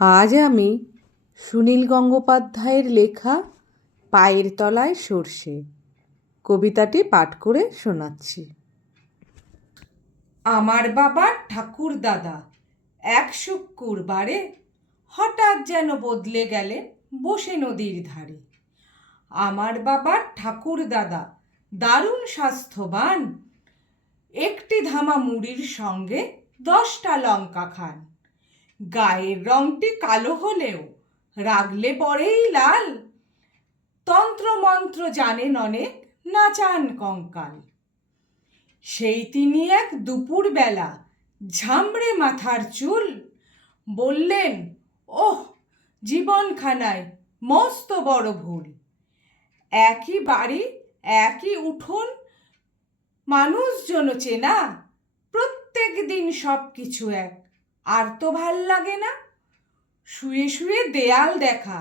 আজ আমি সুনীল গঙ্গোপাধ্যায়ের লেখা পায়ের তলায় সর্ষে কবিতাটি পাঠ করে শোনাচ্ছি। আমার বাবার ঠাকুরদাদা এক শুক্রবারে হঠাৎ যেন বদলে গেলেন বসে নদীর ধারে। আমার বাবার ঠাকুরদাদা দারুণ স্বাস্থ্যবান, একটি ধামা মুড়ির সঙ্গে 10টা লঙ্কা খান। গায়ের রংটি কালো হলেও রাগলে পরেই লাল, তন্ত্র মন্ত্র জানেন অনেক, নাচান কঙ্কাল। সেই তিনি এক দুপুর বেলা ঝামড়ে মাথার চুল বললেন, ওহ জীবনখানায় মস্ত বড় ভুল। একই বাড়ি, একই উঠোন, মানুষজন চেনা, প্রত্যেক দিন সব কিছু এক, আর তো ভাল লাগে না। শুয়ে শুয়ে দেয়াল দেখা,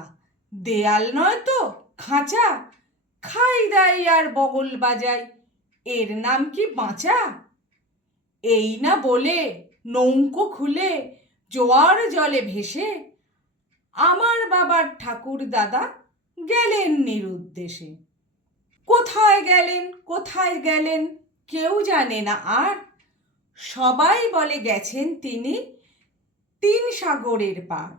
দেয়াল নয় তো খাঁচা, খাই দাই আর বগল বাজাই, এর নাম কি বাঁচা? এই না বলে নৌকো খুলে জোয়ার জলে ভেসে আমার বাবার ঠাকুর দাদা গেলেন নিরুদ্দেশে। কোথায় গেলেন, কোথায় গেলেন কেউ জানে না আর, সবাই বলে গেছেন তিনি 3 সাগরের পার।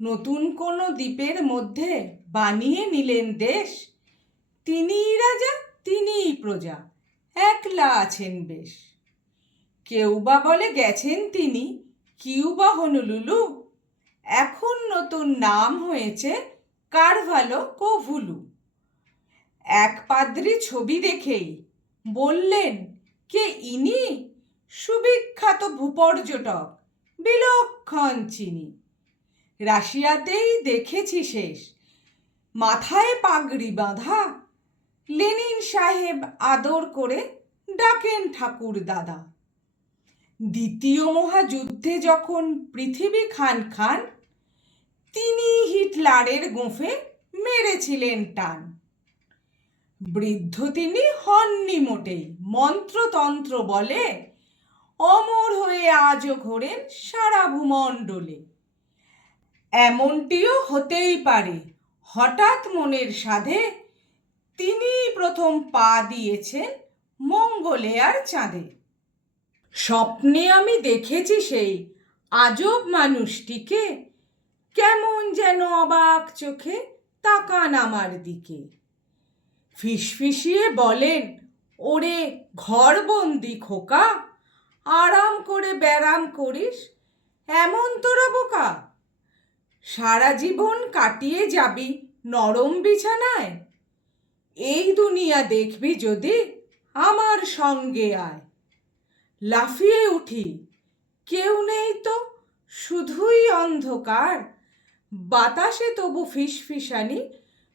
নতুন কোনো দ্বীপের মধ্যে বানিয়ে নিলেন দেশ, তিনিই রাজা তিনিই প্রজা, একলা আছেন বেশ। কেউ বা বলে গেছেন তিনি কিউবা হনুলুলু, এখন নতুন নাম হয়েছে কারভালো কোভুলু। এক পাদ্রী ছবি দেখেই বললেন, কে ইনি? সুবিখ্যাত ভূপর্যটক, বিলক্ষণ চিনি। রাশিয়াতেই দেখেছি শেষ, মাথায় পাগড়ি বাঁধা, লেনিন সাহেব আদর করে ডাকেন ঠাকুর দাদা। দ্বিতীয় মহাযুদ্ধে যখন পৃথিবী খান খান, তিনি হিটলারের গোঁফে মেরেছিলেন টান। বৃদ্ধ তিনি হননি মোটেই, মন্ত্রতন্ত্র বলে অমর হয়ে আজও ঘোরেন সারা ভূমণ্ডলে। এমনটিও হতেই পারে হঠাৎ মনের সাধে তিনি প্রথম পা দিয়েছেন মঙ্গলে আর চাঁদে। স্বপ্নে আমি দেখেছি সেই আজব মানুষটিকে, কেমন যেন অবাক চোখে তাকান আমার দিকে। ফিসফিসিয়ে বলেন, ওরে ঘরবন্দি খোকা, আরাম করে ব্যারাম করিস, এমন তোরা বোকা? সারা জীবন কাটিয়ে যাবি নরম বিছানায়, এই দুনিয়া দেখবি যদি আমার সঙ্গে আয়। লাফিয়ে উঠি, কেউ নেই তো, শুধুই অন্ধকার, বাতাসে তবু ফিসফিসানি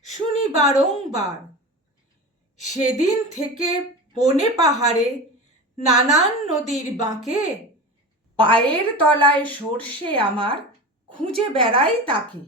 শুনি বারংবার। সেদিন থেকে বনে পাহাড়ে নানান নদীর বাঁকে পায়ের তলায় সর্ষে আমার খুঁজে বেড়াই তাকে।